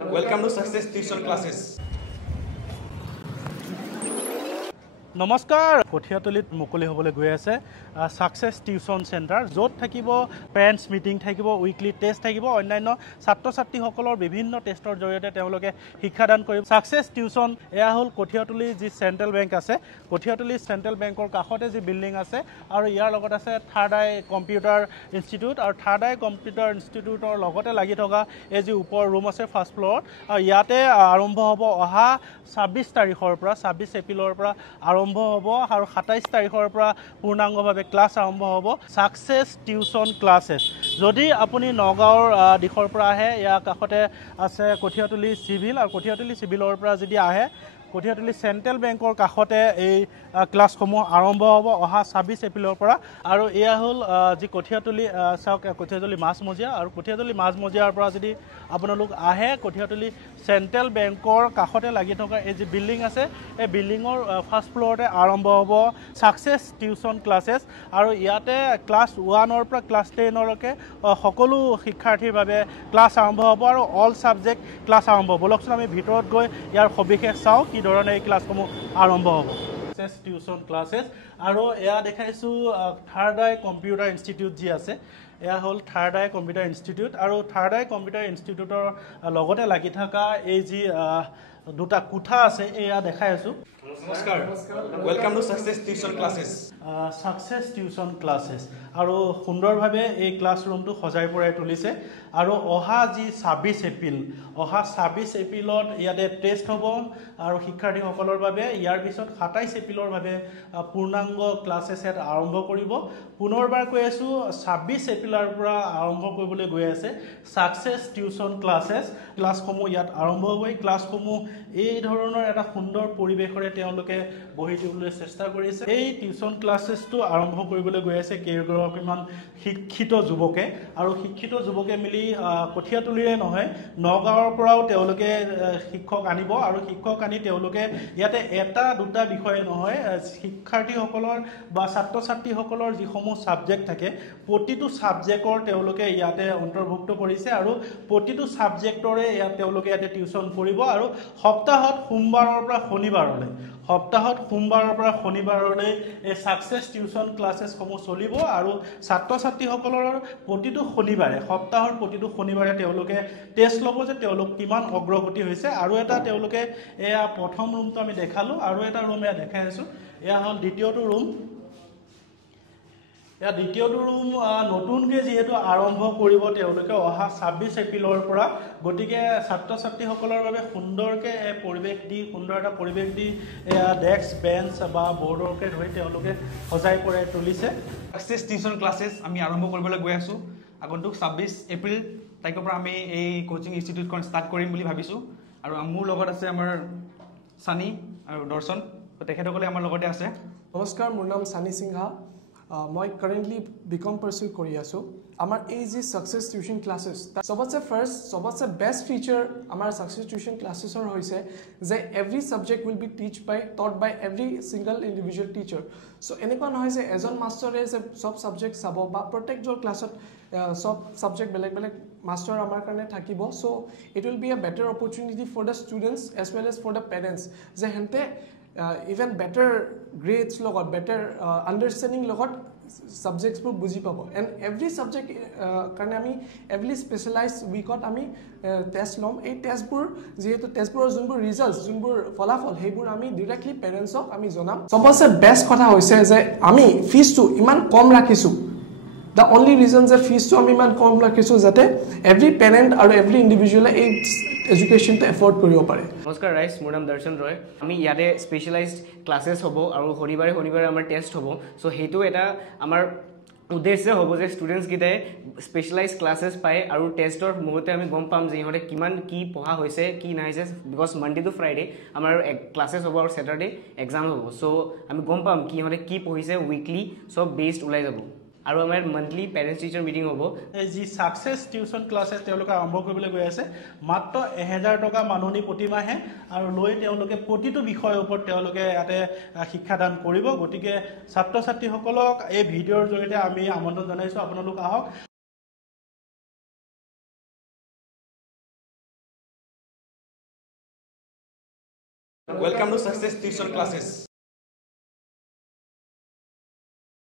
Welcome to Success Tuition Classes. নমস্কাৰ কঠিয়াতলিত মুকলি হ'বলৈ গৈ আছে সাকসেছ টিউশন সেন্টাৰ য'ত থাকিব পেৰেন্টছ মিটিং থাকিব উইকলি টেষ্ট থাকিব অন্যান্য ছাত্ৰ ছাত্ৰীসকলৰ বিভিন্ন টেষ্টৰ জৰিয়তে তেওঁলোকে শিক্ষাদান কৰিব সাকসেছ টিউশন এয়া হ'ল কঠিয়াতলি যি চেন্ট্ৰেল বেংক আছে কঠিয়াতলি চেন্ট্ৰেল বেংকৰ কাষতে যি বিল্ডিং আছে আৰু ইয়াৰ লগত আছে থাৰ্ড আই কম্পিউটাৰ ইনষ্টিটিউট আৰু থাৰ্ড আই কম্পিউটাৰ ইনষ্টিটিউটৰ লগতে লাগি থকা এই যি ওপৰ ৰুম আছে ফাৰ্ষ্ট ফ্ল'ৰত আৰু ইয়াতে আৰম্ভ হ'ব অহা 26 তাৰিখৰ পৰা 26 এপ্ৰিলৰ পৰা আৰম্ভ হ'ব আৰু 27 তাৰিখৰ পৰা পূৰ্ণাংগভাৱে ক্লাছ আৰম্ভ হ'ব সাকসেছ টিউশন ক্লাছেছ যদি আপুনি নগাঁৱৰ দিশৰ পৰা আহে ইয়াৰ কাষতে আছে কঠিয়াতলি চিভিল আৰু কঠিয়াতলি চিভিলৰ পৰা যদি আহে কঠিয়াতলি চেন্ট্ৰেল বেংকৰ কাষতে এই ক্লাছসমূহ আৰম্ভ হ'ব অহা 26 এপ্ৰিলৰ পৰা আৰু এয়া হ'ল যি কঠিয়াতলি চাওক কঠিয়াতলি মাছমজিয়া আৰু কঠিয়াতলি মাছমজিয়াৰ পৰা যদি আপোনালোক আহে কঠিয়াতলি চেন্ট্ৰেল বেংকৰ কাষতে লাগি থকা এই যি বিল্ডিং আছে এই বিল্ডিঙৰ ফাৰ্ষ্ট ফ্ল'ৰতে আৰম্ভ হ'ব সাকসেছ টিউশন ক্লাছেছ আৰু ইয়াতে ক্লাছ 1ৰ পৰা ক্লাছ 10লৈকে সকলো শিক্ষাৰ্থীৰ বাবে ক্লাছ আৰম্ভ হ'ব আৰু অল সাবজেক্ট ক্লাছ আৰম্ভ হ'ব বলকচোন আমি ভিতৰত গৈ ইয়াৰ সবিশেষ চাওঁ কি ধৰণে এই ক্লাছসমূহ আৰম্ভ হ'ব সাকসেছ টিউশন ক্লাছেছ আৰু এয়া দেখাইছোঁ থাৰ্ড আই কম্পিউটাৰ ইনষ্টিটিউট যি আছে এয়া হ'ল থাৰ্ড আই কম্পিউটাৰ ইনষ্টিটিউট আৰু থাৰ্ড আই কম্পিউটাৰ ইনষ্টিটিউটৰ লগতে লাগি থকা এই যি দুটা কোঠা আছে এয়া দেখাই আছোঁ Namaskar. Welcome to Success Tuition Classes. Success tuition classes আৰু সুন্দৰভাৱে এই ক্লাছৰুমটো সজাই পৰাই তুলিছে আৰু অহা যি 26 এপ্ৰিল অহা 26 এপ্ৰিলত ইয়াতে টেষ্ট হ'ব আৰু শিক্ষাৰ্থীসকলৰ বাবে ইয়াৰ পিছত 27 এপ্ৰিলৰ বাবে পূৰ্ণাংগ ক্লাছেছ ইয়াত আৰম্ভ কৰিব পুনৰবাৰ কৈ আছোঁ 26 এপ্ৰিলৰ পৰা আৰম্ভ কৰিবলৈ গৈ আছে সাকসেছ টিউশন ক্লাছেছ ক্লাছসমূহ ইয়াত আৰম্ভ হ'ব এই ক্লাছসমূহ এই ধৰণৰ এটা সুন্দৰ পৰিৱেশৰে তেওঁলোকে বহি দিবলৈ চেষ্টা কৰিছে এই টিউশন ক্লাছেছটো আৰম্ভ কৰিবলৈ গৈ আছে কেইগৰাকীমান শিক্ষিত যুৱকে আৰু শিক্ষিত যুৱকে মিলি কঠিয়াতলিৰে নহয় নগাঁৱৰ পৰাও তেওঁলোকে শিক্ষক আনিব আৰু শিক্ষক আনি তেওঁলোকে ইয়াতে এটা দুটা বিষয় নহয় শিক্ষাৰ্থীসকলৰ বা ছাত্ৰ ছাত্ৰীসকলৰ যিসমূহ ছাবজেক্ট থাকে প্ৰতিটো ছাবজেক্টৰ তেওঁলোকে ইয়াতে অন্তৰ্ভুক্ত কৰিছে আৰু প্ৰতিটো ছাবজেক্টৰে ইয়াত তেওঁলোকে ইয়াতে টিউশন কৰিব আৰু সপ্তাহত সোমবাৰৰ পৰা শনিবাৰলৈ এই সাকসেছ টিউশন ক্লাছেছসমূহ চলিব আৰু ছাত্ৰ ছাত্ৰীসকলৰ প্ৰতিটো শনিবাৰে সপ্তাহৰ প্ৰতিটো শনিবাৰে তেওঁলোকে টেষ্ট ল'ব যে তেওঁলোক কিমান অগ্ৰগতি হৈছে আৰু এটা তেওঁলোকে এয়া প্ৰথম ৰুমটো আমি দেখালোঁ আৰু এটা ৰুম এয়া দেখাই আছোঁ এয়া হ'ল দ্বিতীয়টো ৰুম এয়া দ্বিতীয়টো ৰুম নতুনকৈ যিহেতু আৰম্ভ কৰিব তেওঁলোকে অহা 26 এপ্ৰিলৰ পৰা গতিকে ছাত্ৰ ছাত্ৰীসকলৰ বাবে সুন্দৰকৈ সুন্দৰ এটা পৰিৱেশ দি ডেস্ক বেঞ্চ বা বৰ্ডৰকে ধৰি তেওঁলোকে সজাই পৰাই তুলিছে Success Tuition Classes আমি আৰম্ভ কৰিবলৈ গৈ আছোঁ আগন্তুক 26 এপ্ৰিল তাৰিখৰ পৰা আমি এই কোচিং ইনষ্টিটিউটখন ষ্টাৰ্ট কৰিম বুলি ভাবিছোঁ আৰু মোৰ লগত আছে আমাৰ সানি আৰু দৰ্শন তেখেতসকলে আমাৰ লগতে আছে নমস্কাৰ মোৰ নাম সানি সিংহা মই কাৰেণ্টলি বিকম পাৰ্চু কৰি আছোঁ আমাৰ এই যি সাকসেছ টিউশন ক্লাছেছ সবতছে বেষ্ট ফিচাৰ আমাৰ সাকসেছ টিউশন ক্লাছেছৰ হৈছে যে every subject will be taught by every single individual teacher so' এনেকুৱা নহয় যে এজন মাষ্টৰে যে সব সাবজেক্ট চাব বা প্ৰত্যেকজন ক্লাছত সব সাবজেক্ট বেলেগ বেলেগ মাষ্টৰ আমাৰ কাৰণে থাকিব so' it will be a better opportunity for the students as well as for the parents যে হেঁতে ইভেন বেটাৰ গ্ৰেডছ লগত বেটাৰ আণ্ডাৰষ্টেণ্ডিং লগত ছাবজেক্টছবোৰ বুজি পাব এণ্ড এভৰি ছাবজেক্ট কাৰণে আমি এভৰি স্পেচিয়েলাইজ উইকত আমি টেষ্ট ল'ম এই টেষ্টবোৰ যিহেতু টেষ্টবোৰৰ যোনবোৰ ৰিজাল্টছ যোনবোৰ ফলাফল সেইবোৰ আমি ডিৰেক্টলি পেৰেণ্টছক আমি জনাম চবতছে বেষ্ট কথা হৈছে যে আমি ফিজটো ইমান কম ৰাখিছোঁ দ্য অনলি ৰিজন যে ফিজটো আমি ইমান কম ৰাখিছোঁ যাতে এভৰি পেৰেণ্ট আৰু এভৰি ইণ্ডিভিজুৱেলে এই এডুকেশ্যনটো এফৰ্ড কৰিব পাৰে নমস্কাৰ ৰাইজ মোৰ নাম দৰ্শন ৰয় আমি ইয়াতে স্পেচিয়েলাইজড ক্লাছেছ হ'ব আৰু শনিবাৰে আমাৰ টেষ্ট হ'ব চ' সেইটো এটা আমাৰ উদ্দেশ্য হ'ব যে ষ্টুডেণ্টছকেইটাই স্পেচিয়েলাইজ ক্লাছেছ পায় আৰু টেষ্টৰ মুহূৰ্তে আমি গম পাম যে ইহঁতে কিমান কি পঢ়া হৈছে কি নাই হৈছে বিকজ মানডে টু ফ্ৰাইডে আমাৰ ক্লাছেছ হ'ব আৰু ছেটাৰডে এক্সাম হ'ব চ' আমি গম পাম কি ইহঁতে কি পঢ়িছে উইকলি চব বেষ্ট ওলাই যাব আৰু আমাৰ মন্থলি পেৰেণ্টছ টিচাৰ মিটিং হ'ব এই যি সাকসেছ টিউশন ক্লাছেছ তেওঁলোকে আৰম্ভ কৰিবলৈ গৈ আছে মাত্ৰ 1000 টকা মাননি প্ৰতিমাহে আৰু লৈ তেওঁলোকে প্ৰতিটো বিষয়ৰ ওপৰত তেওঁলোকে ইয়াতে শিক্ষাদান কৰিব গতিকে ছাত্ৰ ছাত্ৰীসকলক এই ভিডিঅ'ৰ জৰিয়তে আমি আমন্ত্ৰণ জনাইছোঁ আপোনালোক আহক Welcome to Success Tuition Classes.